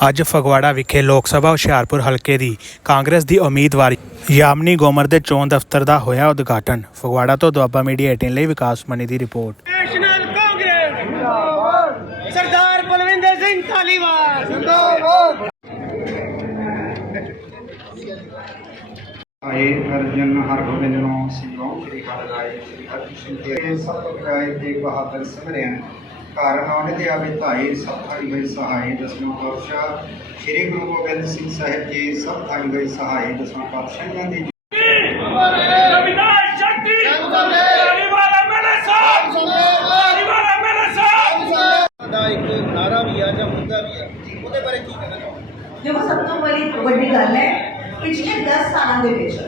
ਅੱਜ ਫਗਵਾੜਾ ਵਿਖੇ ਲੋਕ ਸਭਾ ਹੁਸ਼ਿਆਰਪੁਰ ਹਲਕੇ ਦੀ ਕਾਂਗਰਸ ਦੀ ਉਮੀਦਵਾਰ ਯਾਮਨੀ ਗੋਮਰ ਦੇ ਚੋਣ ਦਫ਼ਤਰ ਦਾ ਹੋਇਆ ਉਦਘਾਟਨ। ਫਗਵਾੜਾ ਤੋਂ ਦੁਆਬਾ ਮੀਡੀਆ 18 ਲਈ ਵਿਕਾਸ ਮਨੀ ਦੀ ਰਿਪੋਰਟ। ਨੈਸ਼ਨਲ ਕਾਂਗਰਸ। ਸਰਦਾਰ ਬਲਵਿੰਦਰ ਸਿੰਘ ਧਾਲੀਵਾਲ। ਜਿੰਦਾਬਾਦ ਆਏ ਅਰਜਨ ਹਰਗੋਬਿੰਦ ਨੂੰ ਸਿੰਘੋਂ ਸ੍ਰੀ ਹਰਿਰਾਏ ਸ੍ਰੀ ਹਰਿਕ੍ਰਿਸ਼ਨ ਤੇਰੇ ਸਭ ਤੋਂ ਤੇ ਬਹਾਦਰ ਸਿਮਰਿਆ ਕਾਰਨ ਆਉਣੇ ਤੇ ਆਵੇ ਧਾਈ ਸਭ ਥਾਈ ਗਈ ਸਹਾਈ, ਦਸਵੇਂ ਪਾਤਸ਼ਾਹ, ਸ੍ਰੀ ਗੁਰੂ ਗੋਬਿੰਦ ਸਿੰਘ ਸਾਹਿਬ ਜੀ ਸਭ ਥਾਈ ਗਈ ਸਹਾਈ, ਦਸਵੇਂ ਪਾਤਸ਼ਾਹਾਂ ਦੀ ਇੱਕ ਨਾਰਾ ਵੀ ਆ ਜਾਂ ਮੁੱਦਾ ਵੀ ਆ ਉਹਦੇ ਬਾਰੇ ਕੀ ਕਹਿਣਾ ਚਾਹੁੰਦੇ ਦੇਖੋ ਸਭ ਤੋਂ ਵੱਡੀ ਵੱਡੀ ਗੱਲ ਹੈ, ਪਿਛਲੇ 10 ਸਾਲਾਂ ਦੇ ਵਿੱਚ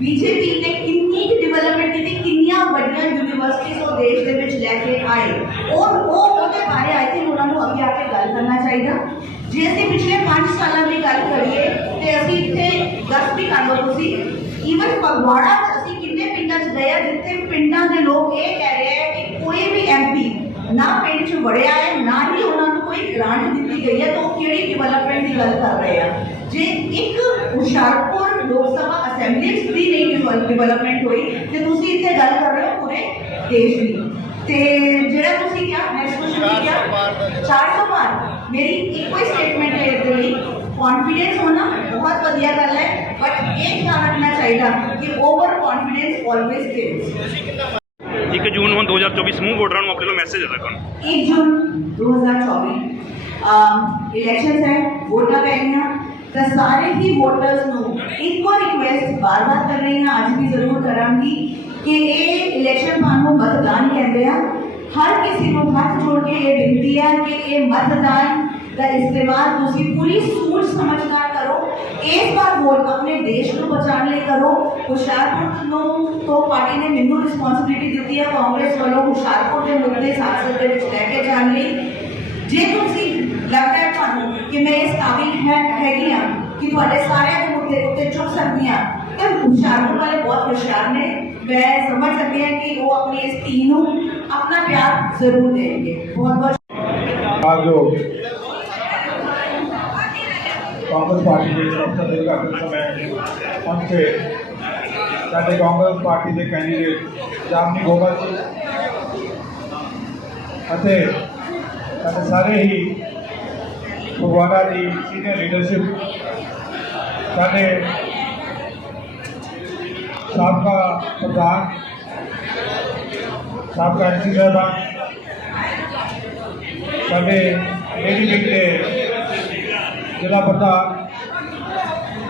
ਬੀਜੇਪੀ ਨੇ ਕਿੰਨੀ ਕੁ ਡਿਵੈਲਪਮੈਂਟ ਕੀਤੀ, ਕਿੰਨੀਆਂ ਵੱਡੀਆਂ ਯੂਨੀਵਰਸਿਟੀਆਂ ਉਹ ਦੇਸ਼ ਦੇ ਵਿੱਚ ਲੈ ਕੇ ਆਏ। ਔਰ ਉਹ ਉਹਦੇ ਬਾਰੇ ਆਈ ਥਿੰਕ ਉਹਨਾਂ ਨੂੰ ਅੱਗੇ ਆ ਕੇ ਗੱਲ ਕਰਨਾ ਚਾਹੀਦਾ। ਜੇ ਅਸੀਂ ਪਿਛਲੇ 5 ਸਾਲਾਂ ਦੀ ਗੱਲ ਕਰੀਏ, ਤੇ ਅਸੀਂ ਇੱਥੇ ਦੱਸ ਵੀ ਕਰ ਲਓ ਤੁਸੀਂ। ਈਵਨ ਫਗਵਾੜਾ ਚ ਅਸੀਂ ਕਿੰਨੇ ਪਿੰਡਾਂ 'ਚ ਗਏ ਆ, ਜਿੱਥੇ ਪਿੰਡਾਂ ਦੇ ਲੋਕ ਇਹ ਕਹਿ ਰਹੇ ਆ ਕਿ ਕੋਈ ਵੀ ਐਮਪੀ ਨਾ ਪਿੰਡ 'ਚ ਵੜਿਆ ਹੈ, ਨਾ ਹੀ ਉਹਨਾਂ ਨੂੰ ਕੋਈ ਗ੍ਰਾਂਟ ਦਿੱਤੀ ਗਈ ਹੈ ਤਾਂ ਉਹ ਕਿਹੜੀ ਡਿਵੈਲਪਮੈਂਟ ਦੀ ਗੱਲ ਕਰ ਰਹੇ ਆ ਜੇ ਇੱਕ ਹੁਸ਼ਿਆਰਪੁਰ ਲੋਕ ਸਭਾ ਅਸੈਂਬਲੀ 'ਚ ਵੀ ਨਹੀਂ ਡਿਵੈਲਪਮੈਂਟ ਹੋਈ ਤੇ ਤੁਸੀਂ ਇੱਥੇ ਗੱਲ ਕਰ ਰਹੇ ਹੋ ਪੂਰੇ ਦੇਸ਼ ਦੀ ਤੇ ਜਿਹੜਾ ਤੁਸੀਂ ਕਿਹਾ ਨੈਕਸਟ ਕੁਐਸਚਨ ਕਿਹਾ 400 ਪਾਰ ਮੇਰੀ ਇੱਕੋ ਹੀ ਸਟੇਟਮੈਂਟ ਹੈ ਇਹਦੇ ਲਈ ਕੌਨਫੀਡੈਂਸ ਹੋਣਾ ਬਹੁਤ ਵਧੀਆ ਗੱਲ ਹੈ ਬਟ ਇਹ ਧਿਆਨ ਰੱਖਣਾ ਚਾਹੀਦਾ ਕਿ ਓਵਰ ਕੌਨਫੀਡੈਂਸ ਆਲਵੇਸ ਕਿਲਸ 1 ਜੂਨ ਨੂੰ 2024 ਸਮੂਹ ਵੋਟਰਾਂ ਨੂੰ ਆਪਣੇ ਵੱਲੋਂ ਮੈਸੇਜ ਹੈ ਰੱਖਣ 1 ਜੂਨ 2024 ਇਲੈਕਸ਼ਨਸ ਹੈ ਵੋਟਾਂ ਪੈਣੀਆਂ ਤਾਂ ਸਾਰੇ ਹੀ ਵੋਟਰਸ ਨੂੰ ਇੱਕੋ ਰਿਕੁਐਸਟ ਬਾਰ-ਬਾਰ ਕਰ ਰਹੀ ਹਾਂ ਅੱਜ ਵੀ ਜ਼ਰੂਰ ਕਰਾਂਗੀ ਕਿ ਇਹ ਇਲੈਕਸ਼ਨ ਤੁਹਾਨੂੰ ਮਤਦਾਨ ਕਹਿੰਦੇ ਆ ਹਰ ਕਿਸੇ ਨੂੰ ਹੱਥ ਜੋੜ ਕੇ ਇਹ ਬੇਨਤੀ ਹੈ ਕਿ ਇਹ ਮਤਦਾਨ ਦਾ ਇਸਤੇਮਾਲ ਤੁਸੀਂ ਪੂਰੀ ਸੋਚ ਸਮਝਦਾਰ ਕਰੋ ਇਸ ਵਾਰ ਵੋਟ ਆਪਣੇ ਦੇਸ਼ ਨੂੰ ਬਚਾਉਣ ਲਈ ਕਰੋ ਹੁਸ਼ਿਆਰਪੁਰ ਨੂੰ ਤੋਂ ਪਾਰਟੀ ਨੇ ਮੈਨੂੰ ਰਿਸਪੌਂਸਿਬਿਲਿਟੀ ਦਿੱਤੀ ਹੈ ਕਾਂਗਰਸ ਵੱਲੋਂ ਹੁਸ਼ਿਆਰਪੁਰ ਦੇ ਮੁੱਦੇ ਸੰਸਦ ਦੇ ਵਿੱਚ ਲੈ ਕੇ ਜਾਣ ਲਈ ਜੇ ਤੁਸੀਂ ਲੱਗਦਾ ਹੈ ਤੁਹਾਨੂੰ ਕਿ ਮੈਂ ਇਸ ਕਾਬਿਲ ਹੈ ਹੈਗੀ ਹਾਂ ਕਿ ਤੁਹਾਡੇ ਸਾਰਿਆਂ ਦੇ ਮੁੱਦੇ ਉੱਤੇ ਚੁੱਕ ਸਕਦੀ ਹਾਂ ਤਾਂ ਹੁਸ਼ਿਆਰਪੁਰ ਵਾਲੇ ਬਹੁਤ ਹੁਸ਼ਿਆਰ ਨੇ ਮੈਂ ਸਮਝ ਸਕਦੀ ਹਾਂ ਕਿ ਉਹ ਆਪਣੀ ਇਸ ਟੀਮ ਨੂੰ ਆਪਣਾ ਪਿਆਰ ਜ਼ਰੂਰ ਦੇਣਗੇ ਬਹੁਤ ਬਹੁਤ आज जो ਕਾਂਗਰਸ ਪਾਰਟੀ ਦੇ ਦਫ਼ਤਰ ਦੇ ਉਦਘਾਟਨ ਸਮੇਂ ਪਹੁੰਚੇ ਸਾਡੇ ਕਾਂਗਰਸ ਪਾਰਟੀ ਦੇ ਕੈਂਡੀਡੇਟ ਜਾਮਨੀ ਗੋਬਰ ਜੀ ਅਤੇ ਸਾਡੇ ਸਾਰੇ ਹੀ ਫਗਵਾੜਾ ਦੀ ਸੀਨੀਅਰ ਲੀਡਰਸ਼ਿਪ ਸਾਡੇ ਸਾਬਕਾ ਪ੍ਰਧਾਨ ਸਾਬਕਾ ਐਮਸੀ ਸਾਹਿਬਾਨ ਸਾਡੇ ਲੇਡੀ ਵਿੰਗ ਦੇ ਜ਼ਿਲ੍ਹਾ ਪ੍ਰਧਾਨ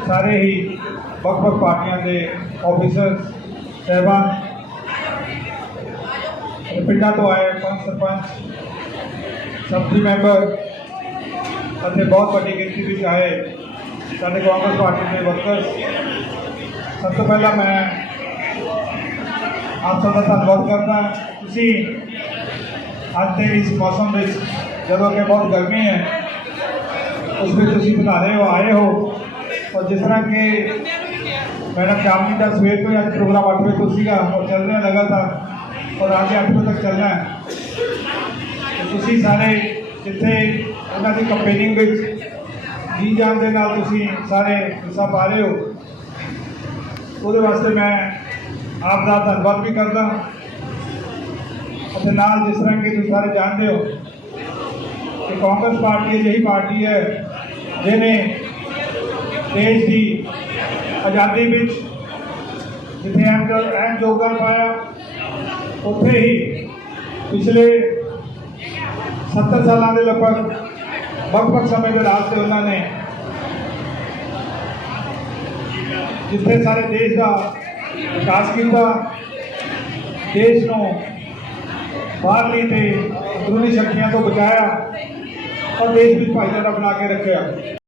ਸਾਰੇ ਹੀ ਵੱਖ-ਵੱਖ ਪਾਰਟੀਆਂ ਦੇ ਆਫੀਸਰ ਸਹਿਬਾਨ ਤੇ ਪਿੰਡਾਂ ਤੋਂ ਆਏ ਪੰਚ ਸਰਪੰਚ ਸਬਜ਼ੀ ਮੈਂਬਰ ਅਤੇ ਬਹੁਤ ਵੱਡੀ ਗਿਣਤੀ ਵਿੱਚ ਆਏ ਸਾਡੇ ਕਾਂਗਰਸ ਪਾਰਟੀ ਦੇ ਵਰਕਰ ਸਭ ਤੋਂ ਪਹਿਲਾਂ ਮੈਂ ਆਪ ਸਭ ਦਾ ਧੰਨਵਾਦ ਕਰਦਾ ਤੁਸੀਂ ਅੱਜ ਦੇ ਇਸ ਮੌਸਮ ਵਿੱਚ ਜਦੋਂ ਕਿ ਬਹੁਤ ਗਰਮੀ ਹੈ ਉਸ ਵਿੱਚ ਤੁਸੀਂ ਬੁਲਾਰੇ ਹੋ, ਆਏ ਹੋ। ਔਰ ਜਿਸ ਤਰ੍ਹਾਂ ਕਿ ਮੈਡਮ ਜਾਮਨੀ ਦਾ ਸਵੇਰ ਤੋਂ ਹੀ ਅੱਜ ਪ੍ਰੋਗਰਾਮ 8 ਵਜੇ ਤੋਂ ਸੀਗਾ ਔਰ ਚੱਲ ਰਿਹਾ ਲਗਾਤਾਰ। ਔਰ ਆਗੇ 8 ਵਜੇ ਤੱਕ ਚੱਲਣਾ ਹੈ। ਤੁਸੀਂ ਸਾਰੇ ਜਿੱਥੇ ਉਹਨਾਂ ਦੀ ਕੰਪੇਨਿੰਗ ਵਿੱਚ ਜੀ ਜਾਨ ਦੇ ਨਾਲ ਤੁਸੀਂ ਸਾਰੇ ਹਿੱਸਾ ਪਾ ਰਹੇ ਹੋ, ਉਹਦੇ ਵਾਸਤੇ ਮੈਂ ਆਪ ਦਾ ਧੰਨਵਾਦ ਵੀ ਕਰਦਾ ਅਤੇ ਨਾਲ ਜਿਸ ਤਰ੍ਹਾਂ ਕਿ ਤੁਸੀਂ ਸਾਰੇ ਜਾਣਦੇ ਹੋ ਕਿ ਕਾਂਗਰਸ ਪਾਰਟੀ ਅਜਿਹੀ ਪਾਰਟੀ ਹੈ ਜਿਹਨੇ ਦੇਸ਼ ਦੀ ਆਜ਼ਾਦੀ ਵਿੱਚ ਜਿੱਥੇ ਅਹਿਮ ਯੋ- ਅਹਿਮ ਯੋਗਦਾਨ ਪਾਇਆ ਉੱਥੇ ਹੀ ਪਿਛਲੇ 70 ਸਾਲਾਂ ਦੇ ਲਗਭਗ ਵੱਖ-ਵੱਖ ਸਮੇਂ ਦੇ ਰਾਸਤੇ ਉਹਨਾਂ ਨੇ ਜਿੱਥੇ ਸਾਰੇ ਦੇਸ਼ ਦਾ ਵਿਕਾਸ ਕੀਤਾ ਦੇਸ਼ ਨੂੰ ਬਾਹਰਲੀ ਤੇ ਅੰਦਰੂਨੀ ਸ਼ਕਤੀਆਂ ਤੋਂ ਬਚਾਇਆ ਔਰ ਦੇਸ਼ ਵਿੱਚ ਭਾਈਚਾਰਾ ਬਣਾ ਕੇ ਰੱਖਿਆ।